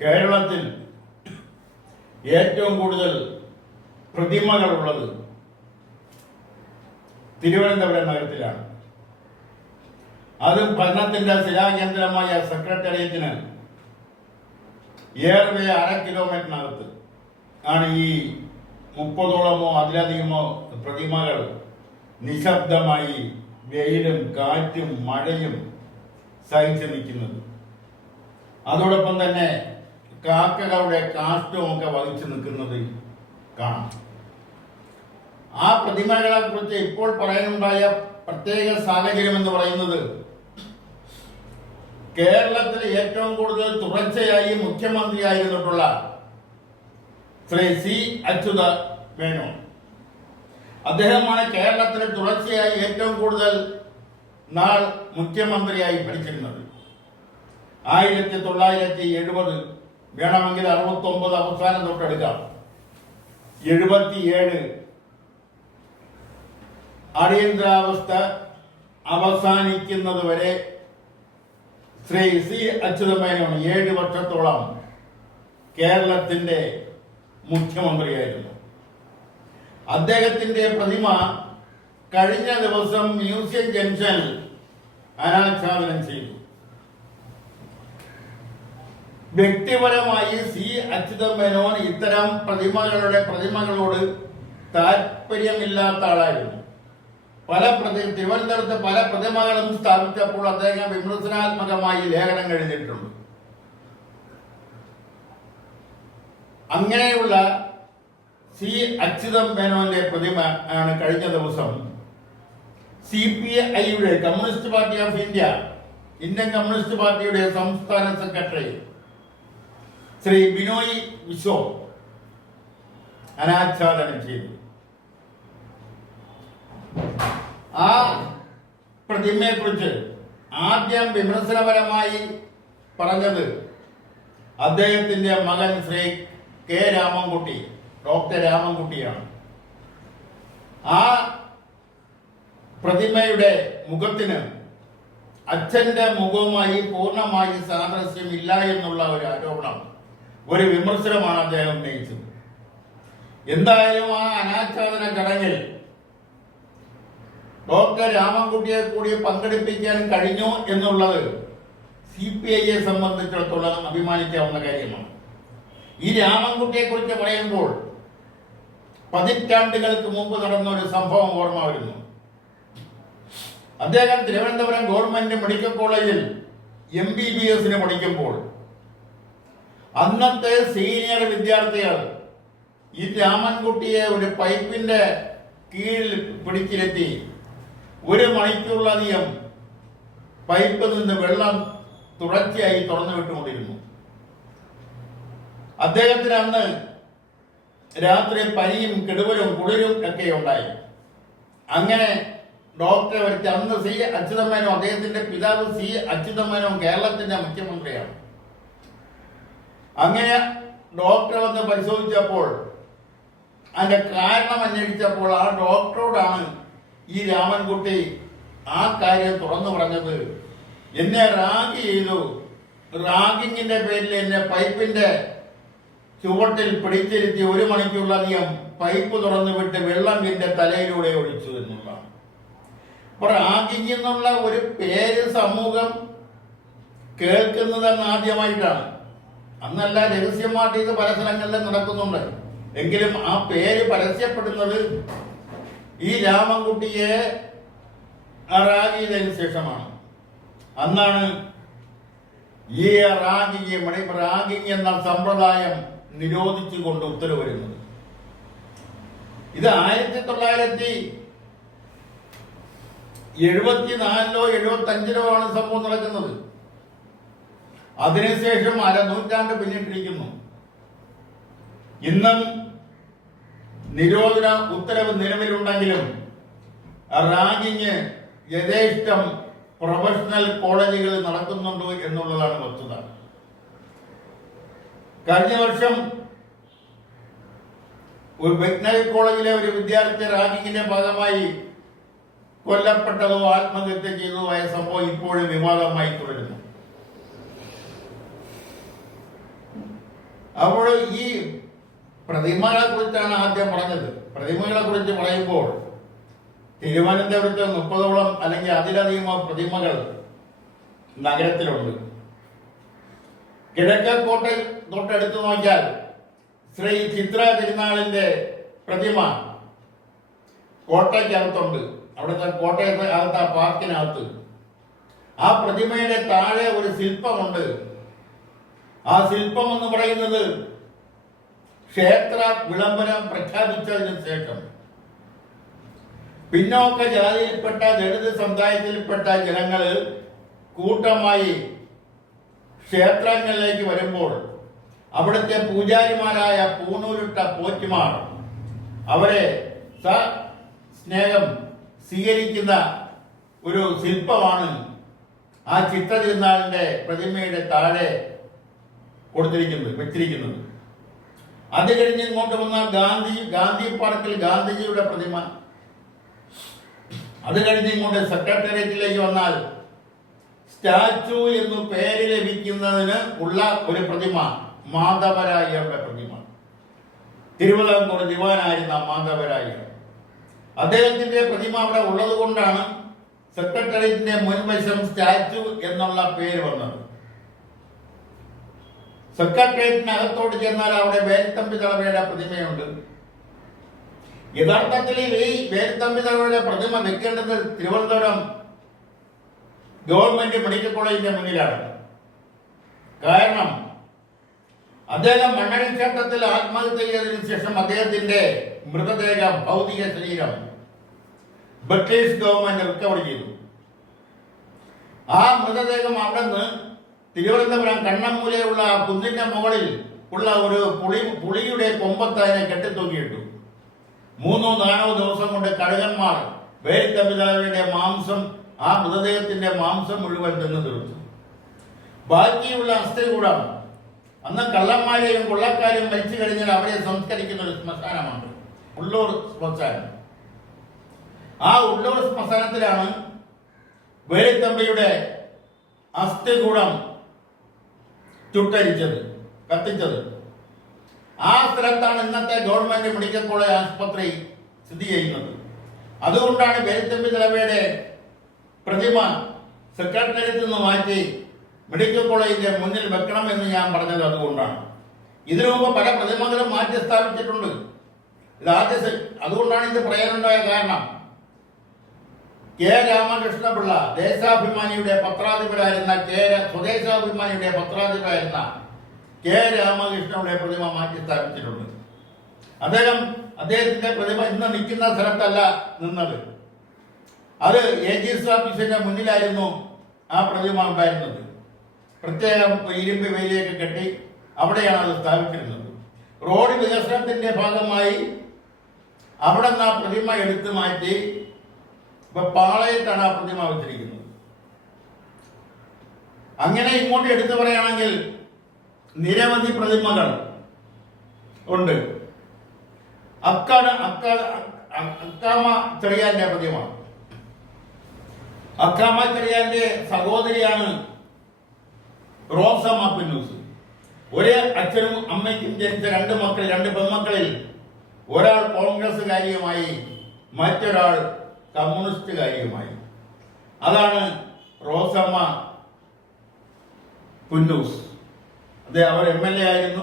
കേരളത്തിൽ ഏറ്റവും കൂടുതൽ പ്രതിമകളുള്ളത് തിരുവനന്തപുരം നഗരത്തിലാണ്. അതും ഭരണത്തിന്റെ ശിലാകേന്ദ്രമായ സെക്രട്ടേറിയറ്റിന് ഏറെ 1/2 കിലോമീറ്ററിനകത്ത് ആണ് ഈ 30ഓളമോ അതിലധികമോ പ്രതിമകൾ നിശബ്ദമായി വെയിലും കാറ്റും മഴയും സഹിച്ചു നിൽക്കുന്നത്. അതോടൊപ്പം തന്നെ കാക്കകളുടെ കാഷ്ടമൊക്കെ വഹിച്ചു നിൽക്കുന്നത് കാണാം. ആ പ്രതിമകളെ കുറിച്ച് ഇപ്പോൾ പറയാനുണ്ടായ പ്രത്യേക സാഹചര്യം എന്ന് പറയുന്നത് കേരളത്തിൽ ഏറ്റവും കൂടുതൽ തുടർച്ചയായി മുഖ്യമന്ത്രിയായിരുന്നിട്ടുള്ള ശ്രീ സി അച്യുത മേനോൻ, അദ്ദേഹമാണ് കേരളത്തിൽ തുടർച്ചയായി ഏറ്റവും കൂടുതൽ നാൾ മുഖ്യമന്ത്രിയായി ഭരിച്ചിരുന്നത്. 1970 വേണമെങ്കിൽ 69 അവസാനം തൊട്ടെടുക്കാം, 77 അടിയന്തരാവസ്ഥ അവസാനിക്കുന്നത് വരെ ശ്രീ സി അച്യുതമേനോൻ 7 വർഷത്തോളം കേരളത്തിന്റെ മുഖ്യമന്ത്രിയായിരുന്നു. അദ്ദേഹത്തിന്റെ പ്രതിമ കഴിഞ്ഞ ദിവസം മ്യൂസിയം ജംഗ്ഷനിൽ അനാച്ഛാദനം ചെയ്തു. വ്യക്തിപരമായി സി അച്യുതമേനോൻ ഇത്തരം പ്രതിമകളോട് താല്പര്യമില്ലാത്ത ആളായിരുന്നു. തിരുവനന്തപുരത്ത് പല പ്രതിമകളും സ്ഥാപിച്ചപ്പോൾ അദ്ദേഹം വിമർശനാത്മകമായി ലേഖനം എഴുതിയിട്ടുണ്ട്. അങ്ങനെയുള്ള സി അച്യുതമേനോന്റെ പ്രതിമ ആണ് കഴിഞ്ഞ ദിവസം CPI-യുടെ communist party of Indian communist പാർട്ടിയുടെ സംസ്ഥാന സെക്രട്ടറി ശ്രീ ബിനോയ് വിശ്വം അനാച്ഛാദനം ചെയ്തു. ആ പ്രതിമയെ കുറിച്ച് ആദ്യം വിമർശനപരമായി പറഞ്ഞത് അദ്ദേഹത്തിന്റെ മകൻ ശ്രീ കെ രാമൻകുട്ടി, ഡോക്ടർ രാമൻകുട്ടിയാണ്. ആ പ്രതിമയുടെ മുഖത്തിന് അച്ഛന്റെ മുഖവുമായി പൂർണ്ണമായി സാദൃശ്യമില്ല എന്നുള്ള ഒരു ആരോപണം, ഒരു വിമർശനമാണ് അദ്ദേഹം ഉന്നയിച്ചത്. എന്തായാലും ആ അനാച്ഛാദന ചടങ്ങിൽ ഡോക്ടർ രാമൻകുട്ടിയെ കൂടി പങ്കെടുപ്പിക്കാൻ കഴിഞ്ഞു എന്നുള്ളത് CPI-യെ സംബന്ധിച്ചിടത്തോളം അഭിമാനിക്കാവുന്ന കാര്യമാണ്. ഈ രാമൻകുട്ടിയെ കുറിച്ച് പറയുമ്പോൾ പതിറ്റാണ്ടുകൾക്ക് മുമ്പ് നടന്ന ഒരു സംഭവം ഓർമ്മ വരുന്നു. അദ്ദേഹം തിരുവനന്തപുരം ഗവൺമെന്റ് മെഡിക്കൽ കോളേജിൽ MBBS-ന് പഠിക്കുമ്പോൾ അന്നത്തെ സീനിയർ വിദ്യാർത്ഥികൾ ഈ രാമൻകുട്ടിയെ ഒരു പൈപ്പിന്റെ കീഴിൽ പിടിച്ചിരുത്തി 1 മണിക്കൂറിലധികം പൈപ്പിൽ നിന്ന് വെള്ളം തുടർച്ചയായി തുറന്നു വിട്ടുകൊണ്ടിരുന്നു. അദ്ദേഹത്തിന് അന്ന് രാത്രി പനിയും കെടുവലും കുളിരും ഒക്കെ ഉണ്ടായി. അങ്ങനെ ഡോക്ടറെ വരുത്തി. അന്ന് സി അച്യുതമേനോൻ, അദ്ദേഹത്തിന്റെ പിതാവ് സി അച്യുതമേനോൻ കേരളത്തിന്റെ മുഖ്യമന്ത്രിയാണ്. അങ്ങനെ ഡോക്ടറെ വന്ന് പരിശോധിച്ചപ്പോൾ, അതിന്റെ കാരണം അന്വേഷിച്ചപ്പോൾ ആ ഡോക്ടറോടാണ് ഈ രാമൻകുട്ടി ആ കാര്യം തുറന്നു പറഞ്ഞത്. എന്നെ റാഗ് ചെയ്തു, റാഗിങ്ങിന്റെ പേരിൽ എന്നെ പൈപ്പിന്റെ ചുവട്ടിൽ പിടിച്ചിരുത്തി 1 മണിക്കൂറിലധികം പൈപ്പ് തുറന്നു വിട്ട് വെള്ളം എന്റെ തലയിലൂടെ ഒഴിച്ചു എന്നുള്ളതാണ്. അപ്പൊ റാഗിങ് എന്നുള്ള ഒരു പേര് സമൂഹം കേൾക്കുന്നതെന്ന് ആദ്യമായിട്ടാണ്. അന്നല്ല, രഹസ്യമായിട്ട് ഇത് പല സ്ഥലങ്ങളിലും നടക്കുന്നുണ്ട്. എങ്കിലും ആ പേര് പരസ്യപ്പെടുന്നത് ഈ രാമൻകുട്ടിയെ റാഗിയതിനു ശേഷമാണ്. അന്നാണ് ഈ റാഗിങ് എന്ന സമ്പ്രദായം നിരോധിച്ചുകൊണ്ട് ഉത്തരവ് വരുന്നത്. ഇത് 1974-ലോ 75-ലോ ആണ് സംഭവം നടക്കുന്നത്. അതിനുശേഷം 1/2 നൂറ്റാണ്ട് പിന്നിട്ടിരിക്കുന്നു. ഇന്നും നിരോധന ഉത്തരവ് നിലവിലുണ്ടെങ്കിലും റാഗിങ് യഥേഷ്ടം പ്രൊഫഷണൽ കോളേജുകളിൽ നടക്കുന്നുണ്ടോ എന്നുള്ളതാണ് വസ്തുത. കഴിഞ്ഞ വർഷം ഒരു വെറ്റിനറി കോളേജിലെ ഒരു വിദ്യാർത്ഥി റാഗിങ്ങിന്റെ ഭാഗമായി കൊല്ലപ്പെട്ടതോ ആത്മഹത്യ ചെയ്തതോ ആയ സംഭവം ഇപ്പോഴും വിവാദമായി തുടരുന്നു. അപ്പോൾ ഈ പ്രതിമകളെ കുറിച്ചാണ് ആദ്യം പറഞ്ഞത്. പ്രതിമകളെ കുറിച്ച് പറയുമ്പോൾ തിരുവനന്തപുരത്ത് 30ഓളം അല്ലെങ്കിൽ അതിലധികമോ പ്രതിമകൾ നഗരത്തിലുണ്ട്. കിഴക്കേക്കോട്ട തൊട്ടടുത്ത് നോക്കിയാൽ ശ്രീ ചിത്ര തിരുനാളിന്റെ പ്രതിമ കോട്ടയ്ക്കകത്തുണ്ട്. അവിടുത്തെ കോട്ടയത്ത് അകത്ത് ആ പാർക്കിനകത്ത് ആ പ്രതിമയുടെ താഴെ ഒരു ശില്പമുണ്ട്. ആ ശില്പം എന്ന് പറയുന്നത് ക്ഷേത്ര വിളംബരം പ്രഖ്യാപിച്ചതിന് ശേഷം പിന്നോക്ക ജാതിയിൽപ്പെട്ട ദളിത് സമുദായത്തിൽപ്പെട്ട ജനങ്ങള് കൂട്ടമായി ക്ഷേത്രങ്ങളിലേക്ക് വരുമ്പോൾ അവിടുത്തെ പൂജാരിമാരായ പൂണൂരുട്ട പോറ്റുമാർ അവരെ സ്നേഹം സ്വീകരിക്കുന്ന ഒരു ശില്പമാണ് ആ ചിത്ര തിരുനാളിന്റെ പ്രതിമയുടെ താഴെ വെച്ചിരിക്കുന്നത്. അത് കഴിഞ്ഞ് ഇങ്ങോട്ട് വന്ന ഗാന്ധി പാർക്കിൽ ഗാന്ധിജിയുടെ പ്രതിമ. അത് കഴിഞ്ഞ് ഇങ്ങോട്ട് സെക്രട്ടേറിയറ്റിലേക്ക് വന്നാൽ സ്റ്റാച്ചു എന്ന് പേര് ലഭിക്കുന്നതിന് ഉള്ള ഒരു പ്രതിമ, മാധവരായരുടെ പ്രതിമ. തിരുവിതാംകൂർ ദിവാനായിരുന്ന മാധവരായർ, അദ്ദേഹത്തിന്റെ പ്രതിമ അവിടെ ഉള്ളത് കൊണ്ടാണ് സെക്രട്ടേറിയറ്റിന്റെ മുൻവശം സ്റ്റാച്ചു എന്നുള്ള പേര് വന്നത്. സെക്രട്ടേറിയറ്റിനകത്തോട്ട് ചെന്നാൽ അവിടെ വേലുത്തമ്പി ദളവയുടെ പ്രതിമയുണ്ട്. യഥാർത്ഥത്തിൽ ഈ വേലുത്തമ്പി ദളവയുടെ പ്രതിമ വെക്കേണ്ടത് തിരുവനന്തപുരം ഗവൺമെന്റ് മെഡിക്കൽ കോളേജിന്റെ മുന്നിലാണ്. കാരണം അദ്ദേഹം മണ്ണടി ക്ഷേത്രത്തിൽ ആത്മഹത്യ ചെയ്തതിനു ശേഷം അദ്ദേഹത്തിന്റെ മൃതദേഹം, ഭൗതിക ശരീരം ബ്രിട്ടീഷ് ഗവൺമെന്റ് റിക്കവർ ചെയ്തു. ആ മൃതദേഹം അവിടെ നിന്ന് തിരുവനന്തപുരം കണ്ണമ്മൂലയുള്ള കുന്നിന്റെ മുകളിൽ ഉള്ള ഒരു പുളിയുടെ കൊമ്പത്ത് അതിനെ കെട്ടിത്തൂക്കിയിട്ടു. 3-4 ദിവസം കൊണ്ട് കഴുകന്മാർ വേലുത്തമ്പി ദളവയുടെ മാംസം, ആ മൃതദേഹത്തിന്റെ മാംസം മുഴുവൻ തിന്നു തീർത്തു. ബാക്കിയുള്ള അസ്ഥികൂടം അന്ന് കള്ളന്മാരെയും കൊള്ളക്കാരെയും മരിച്ചു കഴിഞ്ഞാൽ അവരെ സംസ്കരിക്കുന്ന ഒരു ശ്മശാനമാണ് ഉള്ളൂർ ശ്മശാനം. ആ ഉള്ളൂർ ശ്മശാനത്തിലാണ് വേലുത്തമ്പിയുടെ അസ്ഥികൂടം കത്തിച്ചത്. ആ സ്ഥലത്താണ് ഇന്നത്തെ ഗവൺമെന്റ് മെഡിക്കൽ കോളേജ് ആശുപത്രി സ്ഥിതി ചെയ്യുന്നത്. അതുകൊണ്ടാണ് വേലുത്തമ്പി ദളവയുടെ പ്രതിമ സെക്രട്ടേറിയറ്റിൽ നിന്ന് മാറ്റി മെഡിക്കൽ കോളേജിന്റെ മുന്നിൽ വെക്കണമെന്ന് ഞാൻ പറഞ്ഞത് അതുകൊണ്ടാണ്. ഇതിനു മുമ്പ് പല പ്രതിമകളും മാറ്റി സ്ഥാപിച്ചിട്ടുണ്ട്. അതുകൊണ്ടാണ് ഇത് പറയാനുണ്ടായ കാരണം. കെ രാമകൃഷ്ണപിള്ള ദേശാഭിമാനിയുടെ പത്രാധിപരായിരുന്ന കെ രാമകൃഷ്ണയുടെ പ്രതിമ മാറ്റി സ്ഥാപിച്ചിട്ടുണ്ട്. അദ്ദേഹത്തിന്റെ പ്രതിമ ഇന്ന് നിൽക്കുന്ന സ്ഥലത്തല്ല നിന്നത്. അത് AGS ഓഫീസിന്റെ മുന്നിലായിരുന്നു ആ പ്രതിമ ഉണ്ടായിരുന്നത്. പ്രത്യേകം ഇരുമ്പ് വേലിയൊക്കെ കെട്ടി അവിടെയാണ് അത് സ്ഥാപിച്ചിരുന്നത്. റോഡ് വികസനത്തിന്റെ ഭാഗമായി അവിടെ നിന്ന് ആ പ്രതിമ എടുത്തു മാറ്റി പാളയത്താണ് ആ പ്രതിമ വെച്ചിരിക്കുന്നത്. അങ്ങനെ ഇങ്ങോട്ട് എടുത്തു പറയുകയാണെങ്കിൽ നിരവധി പ്രതിമകൾ ഉണ്ട്. അക്കാമ ചെറിയാന്റെ പ്രതിമ. അക്കാമ ചെറിയാന്റെ സഹോദരിയാണ് റോസമ്മ പുന്നൂസ്. ഒരേ അച്ഛനും അമ്മയ്ക്കും ജനിച്ച 2 പെൺമക്കളിൽ ഒരാൾ കോൺഗ്രസ്സുകാരിയുമായി, മറ്റൊരാൾ കമ്മ്യൂണിസ്റ്റുകാരിയുമായി. അതാണ് റോസമ്മ പുന്നൂസ്. അവർ MLA ആയിരുന്നു.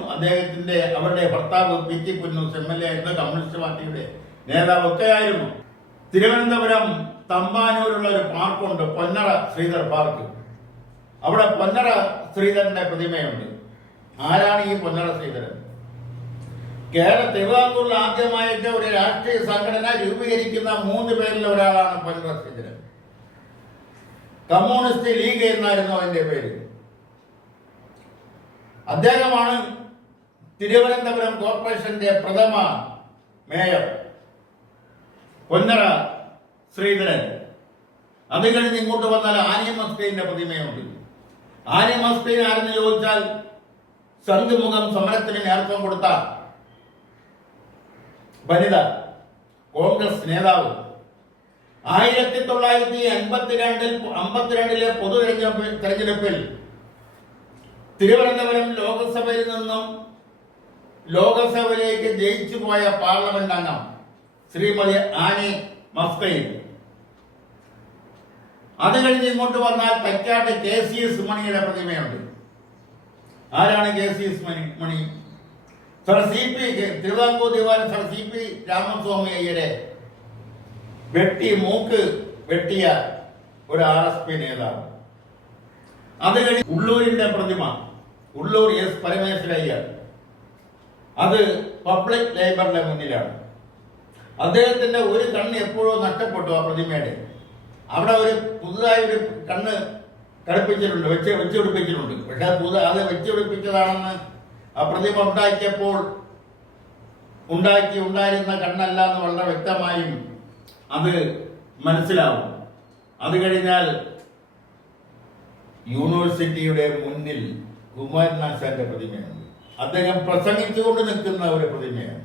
അവരുടെ ഭർത്താവ് PT പുന്നൂസ് MLA ആയിരുന്നു, കമ്മ്യൂണിസ്റ്റ് പാർട്ടിയുടെ നേതാവൊക്കെ ആയിരുന്നു. തിരുവനന്തപുരം തമ്പാനൂരുള്ള ഒരു പാർക്കുണ്ട്, പൊന്നറ ശ്രീധർ പാർക്ക്. അവിടെ പൊന്നറ ശ്രീധരന്റെ പ്രതിമയുണ്ട്. ആരാണ് ഈ പൊന്നറ ശ്രീധരൻ? തിരുവിതാംകൂറിൽ ആദ്യമായിട്ട് ഒരു രാഷ്ട്രീയ സംഘടന രൂപീകരിക്കുന്ന 3 പേരിൽ ഒരാളാണ് പൊന്നറ ശ്രീധരൻ. കമ്മ്യൂണിസ്റ്റ് ലീഗ് എന്നായിരുന്നു അതിന്റെ പേര്. അദ്ദേഹമാണ് തിരുവനന്തപുരം കോർപ്പറേഷന്റെ പ്രഥമ മേയർ പൊന്നറ ശ്രീധരൻ. അത് കഴിഞ്ഞ് ഇങ്ങോട്ട് വന്നാൽ ആനിയമസ്കൈന്റെ പ്രതിമയുണ്ട്. ആനിയമസ്കൈൻ ആരെന്ന് ചോദിച്ചാൽ ശംഖുമുഖം സമരത്തിന് നേതൃത്വം കൊടുത്ത വനിത, കോൺഗ്രസ് നേതാവ്. 1952-ലെ പൊതു തെരഞ്ഞെടുപ്പിൽ തിരുവനന്തപുരം ലോകസഭയിൽ നിന്നും ലോകസഭയിലേക്ക് ജയിച്ചു പോയ പാർലമെന്റ് അംഗം ശ്രീമതി ആനി മസ്കയിൽ. അത് കഴിഞ്ഞ് ഇങ്ങോട്ട് വന്നാൽ തൈക്കാട്ട് KCS മണിയുടെ പ്രതിമയുണ്ട്. ആരാണ് KCS മണി? സർ CP തിരുവിതാംകൂർ ദിവാൻ സർ CP രാമസ്വാമി അയ്യരെ മൂക്ക് വെട്ടിയ ഒരു RSP നേതാവ്. അത് കഴിഞ്ഞ് ഉള്ളൂരിന്റെ പ്രതിമ, ഉള്ളൂർ S പരമേശ്വരയ്യർ, അത് പബ്ലിക് ലൈബ്രറിയുടെ മുന്നിലാണ്. അദ്ദേഹത്തിന്റെ ഒരു കണ്ണ് എപ്പോഴോ നഷ്ടപ്പെട്ടു ആ പ്രതിമയുടെ. അവിടെ ഒരു പുതുതായി ഒരു കണ്ണ് ഘടിപ്പിച്ചിട്ടുണ്ട്, വെച്ചുപിടിപ്പിച്ചിട്ടുണ്ട്. പക്ഷെ അത് വെച്ചുപിടിപ്പിച്ചതാണെന്ന് ആ പ്രതിമ ഉണ്ടാക്കിയപ്പോൾ ഉണ്ടായിരുന്ന കണ്ണല്ല എന്ന് വളരെ വ്യക്തമായും അത് മനസ്സിലാവും. അത് കഴിഞ്ഞാൽ യൂണിവേഴ്സിറ്റിയുടെ മുന്നിൽ കുമാരനാശാന്റെ പ്രതിമയാണ്. അദ്ദേഹം പ്രസംഗിച്ചുകൊണ്ട് നിൽക്കുന്ന ഒരു പ്രതിമയാണ്.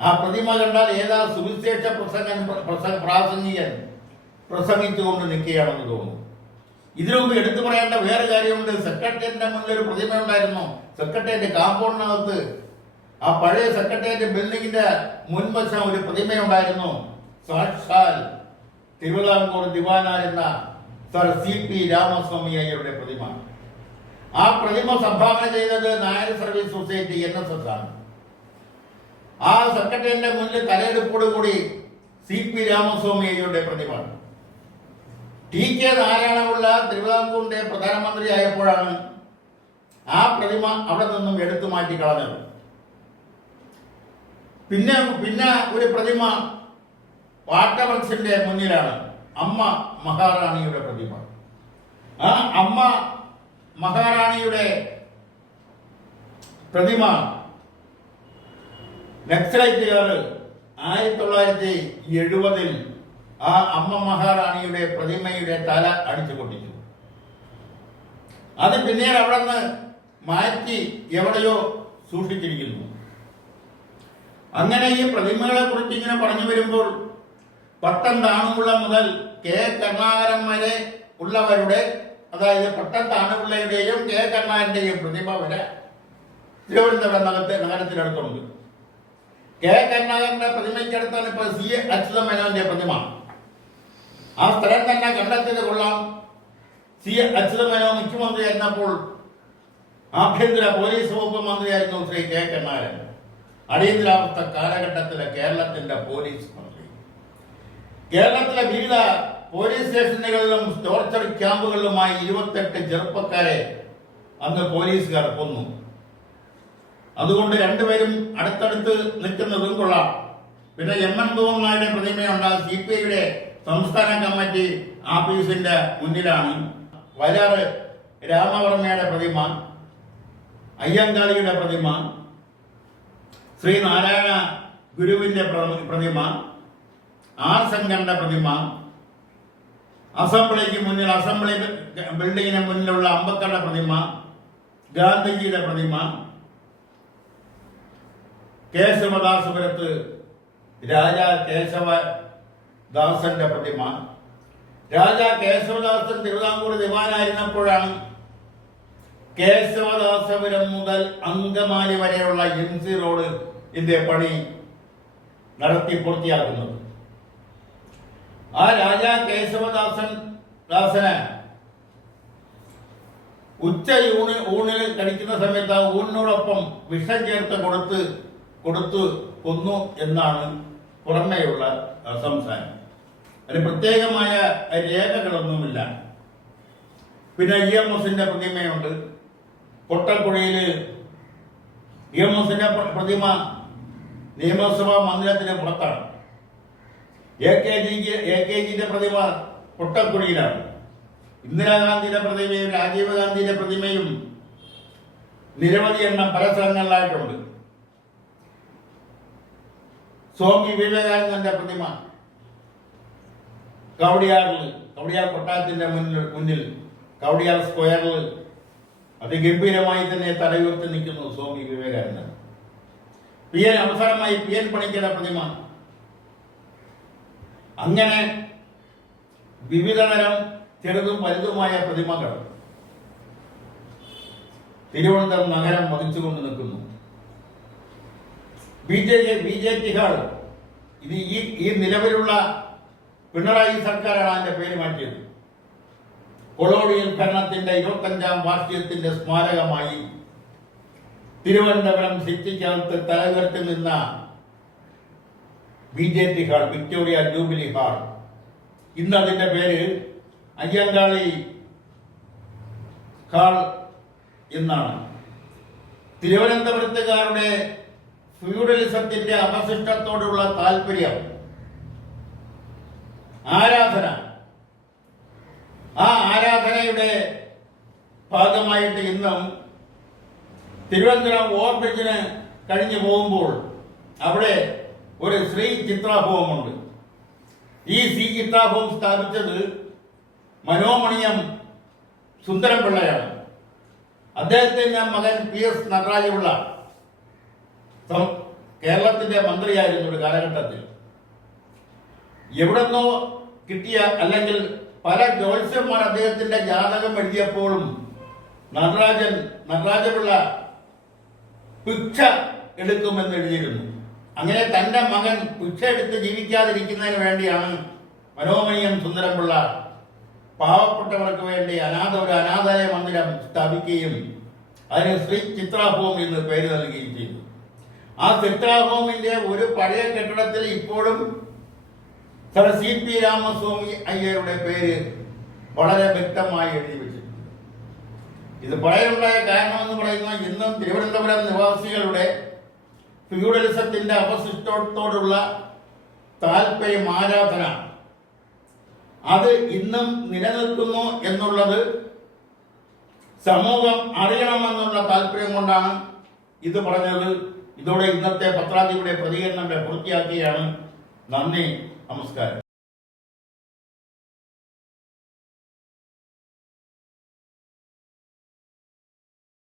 ആ പ്രതിമ കണ്ടാൽ ഏതാ സുവിശേഷ പ്രാസംഗികൻ പ്രസംഗിച്ചുകൊണ്ട് നിൽക്കുകയാണെന്ന് തോന്നുന്നു. ഇതിനു മുമ്പ് എടുത്തു പറയേണ്ട വേറെ കാര്യമുണ്ട്. സെക്രട്ടേറിയറ്റിന്റെ മുന്നിൽ ഒരു പ്രതിമ ഉണ്ടായിരുന്നു. സെക്രട്ടേറിയറ്റ് കാമ്പൗണ്ടിനകത്ത്, ആ പഴയ സെക്രട്ടേറിയറ്റ് ബിൽഡിങ്ങിന്റെ മുൻവശം ഒരു പ്രതിമയുണ്ടായിരുന്നു. സാക്ഷാൽ തിരുവിതാംകൂർ ദിവാനായിരുന്ന സർ CP രാമസ്വാമി അയ്യരുടെ പ്രതിമ. ആ പ്രതിമ സംഭാവന ചെയ്തത് നായർ സർവീസ് സൊസൈറ്റി NSS ആണ്. ആ സെക്രട്ടേറിയറ്റിന്റെ മുന്നിൽ തലയെടുപ്പോടുകൂടി CP രാമസ്വാമി അയ്യരുടെ പ്രതിമ. TK നാരായണപിള്ള തിരുവിതാംകൂറിന്റെ പ്രധാനമന്ത്രി ആയപ്പോഴാണ് ആ പ്രതിമ അവിടെ നിന്നും എടുത്തു മാറ്റി കളഞ്ഞത്. പിന്നെ ഒരു പ്രതിമ വാട്ടവർക്സിന്റെ മുന്നിലാണ്, അമ്മ മഹാറാണിയുടെ പ്രതിമ. ആ അമ്മ മഹാറാണിയുടെ പ്രതിമ നക്സലൈറ്റുകാർ 1970 ആ അമ്മ മഹാറാണിയുടെ പ്രതിമയുടെ തല അടിച്ചു പൊട്ടിച്ചു. അത് പിന്നീട് അവിടെ നിന്ന് മാറ്റി എവിടെയോ സൂക്ഷിച്ചിരിക്കുന്നു. അങ്ങനെ ഈ പ്രതിമകളെ കുറിച്ച് ഇങ്ങനെ പറഞ്ഞു വരുമ്പോൾ പട്ടം താണുപിള്ള മുതൽ K കരുണാകരൻ വരെ ഉള്ളവരുടെ, അതായത് പട്ടം താണുപിള്ളയുടെയും K കരുണാകരന്റെയും പ്രതിമ വരെ തിരുവനന്തപുരം നഗരത്തിനടുത്തുണ്ട്. K കരുണാകരന്റെ പ്രതിമയ്ക്കടുത്താണ് ഇപ്പോൾ C അച്യുതമേനോന്റെ പ്രതിമ. ആ സ്ഥലം തന്നെ കണ്ടെത്തിയത് കൊള്ളാം. C അച്യുതമേനോൻ മുഖ്യമന്ത്രിയായിരുന്നപ്പോൾ ആഭ്യന്തര പോലീസ് വകുപ്പ് മന്ത്രിയായിരുന്നു ശ്രീ K കരുണാകരൻ. അടിയന്തരാവസ്ഥ കാലഘട്ടത്തിലെ കേരളത്തിന്റെ പോലീസ് മന്ത്രി. കേരളത്തിലെ വിവിധ പോലീസ് സ്റ്റേഷനുകളിലും ടോർച്ചർ ക്യാമ്പുകളിലുമായി 28 ചെറുപ്പക്കാരെ അന്ന് പോലീസുകാർ കൊന്നു. അതുകൊണ്ട് രണ്ടുപേരും അടുത്തടുത്ത് നിൽക്കുന്നതും കൊള്ളാം. പിന്നെ MN തോമനായുടെ പ്രതിമയുണ്ട്. CPIയുടെ സംസ്ഥാന കമ്മിറ്റി ആഫീസിന്റെ മുന്നിലാണ്. വയലാർ രാമവർമ്മയുടെ പ്രതിമ, അയ്യങ്കാളിയുടെ പ്രതിമ, ശ്രീനാരായണ ഗുരുവിന്റെ പ്രതിമ, R ശങ്കറിന്റെ പ്രതിമ, അസംബ്ലിക്ക് മുന്നിൽ, അസംബ്ലി ബിൽഡിങ്ങിന് മുന്നിലുള്ള അംബേദ്കറുടെ പ്രതിമ, ഗാന്ധിജിയുടെ പ്രതിമ, കേശവദാസപുരത്ത് രാജാ കേശവദാസന്റെ പ്രതിമ. രാജാ കേശവദാസൻ തിരുവിതാംകൂർ ദിവാനായിരുന്നപ്പോഴാണ് കേശവദാസപുരം മുതൽ അങ്കമാലി വരെയുള്ള MC റോഡ് പണി നടത്തി പൂർത്തിയാക്കുന്നത്. ആ രാജാ കേശവദാസന് ഉച്ച ഊണിൽ കഴിക്കുന്ന സമയത്ത് ആ ഊണിനോടൊപ്പം വിഷം ചേർത്ത് കൊടുത്തു കൊന്നു എന്നാണ് പുറമേയുള്ള സംസാരം. അതിന് പ്രത്യേകമായ രേഖകളൊന്നുമില്ല. പിന്നെ EMSന്റെ പ്രതിമയുണ്ട്. പൊട്ടക്കുഴയിൽ EMSന്റെ പ്രതിമ നിയമസഭാ മന്ദിരത്തിന് പുറത്താണ്. AKGയുടെ പ്രതിമ പൊട്ടക്കുഴിയിലാണ്. ഇന്ദിരാഗാന്ധിയുടെ പ്രതിമയും രാജീവ് ഗാന്ധിയുടെ പ്രതിമയും നിരവധി എണ്ണം പല സ്ഥലങ്ങളിലായിട്ടുണ്ട്. സ്വാമി വിവേകാനന്ദന്റെ പ്രതിമ കവടിയാർ കൊട്ടാരത്തിന്റെ മുന്നിൽ കവടിയാർ സ്ക്വയറിൽ അതിഗംഭീരമായി തന്നെ തലയുയർത്തി നിൽക്കുന്നു സ്വാമി വിവേകാനന്ദൻ. അവസാനമായി PN പണിക്കരുടെ പ്രതിമ. അങ്ങനെ വിവിധ തരം ചെറുതും വലുതുമായ പ്രതിമകൾ തിരുവനന്തപുരം നഗരം വഹിച്ചുകൊണ്ട് നിൽക്കുന്നു. BJT കൾ ഇത് ഈ നിലവിലുള്ള പിണറായി സർക്കാരാണ് അതിന്റെ പേര് മാറ്റിയത്. കൊളോണിയൽ ഭരണത്തിന്റെ 25ാം വാർഷികത്തിന്റെ സ്മാരകമായി തിരുവനന്തപുരം സിറ്റിക്കകത്ത് തലകർത്തി നിന്ന BJT hall, Victoria jubilee hall, ഇന്ന് അതിന്റെ പേര് അയ്യങ്കാളി ഹാൾ എന്നാണ്. തിരുവനന്തപുരത്തുകാരുടെ ഫ്യൂഡലിസത്തിന്റെ അവശിഷ്ടത്തോടുള്ള താല്പര്യം, ആരാധന, ആ ആരാധനയുടെ ഭാഗമായിട്ട് ഇന്നും തിരുവനന്തപുരം ഓവർബ്രിഡ്ജിന് കഴിഞ്ഞു പോകുമ്പോൾ അവിടെ ഒരു ശ്രീ ചിത്രാഭവമുണ്ട്. ഈ ശ്രീ ചിത്രാഭവം സ്ഥാപിച്ചത് മനോമണിയം സുന്ദരംപിള്ളയാണ്. അദ്ദേഹത്തിന്റെ മകൻ PS നടരാജപിള്ള കേരളത്തിന്റെ മന്ത്രിയായിരുന്നു ഒരു കാലഘട്ടത്തിൽ. എവിടെന്നോ കിട്ടിയ, അല്ലെങ്കിൽ പല ജ്യോത്സ്യന്മാർ അദ്ദേഹത്തിന്റെ ജാതകം എഴുതിയപ്പോഴും നടരാജപിള്ള ഭിക്ഷ എടുക്കുമെന്ന് എഴുതിയിരുന്നു. അങ്ങനെ തന്റെ മകൻ ഭിക്ഷ എടുത്ത് ജീവിക്കാതിരിക്കുന്നതിന് വേണ്ടിയാണ് മനോമണിയം സുന്ദരംപിള്ള പാവപ്പെട്ടവർക്ക് വേണ്ടി ഒരു അനാഥാലയ മന്ദിരം സ്ഥാപിക്കുകയും അതിന് ശ്രീ ചിത്രാഭവം എന്ന് പേര് നൽകുകയും ചെയ്തു. ആ ചിത്രാഭവമിന്റെ ഒരു പഴയ കെട്ടിടത്തിൽ ഇപ്പോഴും സർ CP രാമസ്വാമി അയ്യരുടെ പേര് വളരെ വ്യക്തമായി എഴുതി വെച്ചിട്ടുണ്ട്. ഇത് പറയാനുണ്ടായ കാരണമെന്ന് പറയുന്നത്, ഇന്നും തിരുവനന്തപുരം നിവാസികളുടെ ഫ്യൂഡലിസത്തിന്റെ അവശിഷ്ടത്തോടുള്ള താല്പര്യം, ആരാധന, അത് ഇന്നും നിലനിൽക്കുന്നു എന്നുള്ളത് സമൂഹം അറിയണമെന്നുള്ള താല്പര്യം കൊണ്ടാണ് ഇത് പറഞ്ഞത്. ഇതോടെ ഇന്നത്തെ പത്രാധിപരുടെ പ്രതികരണങ്ങളെ പൂർത്തിയാക്കുകയാണ്. നന്ദി, നമസ്കാരം.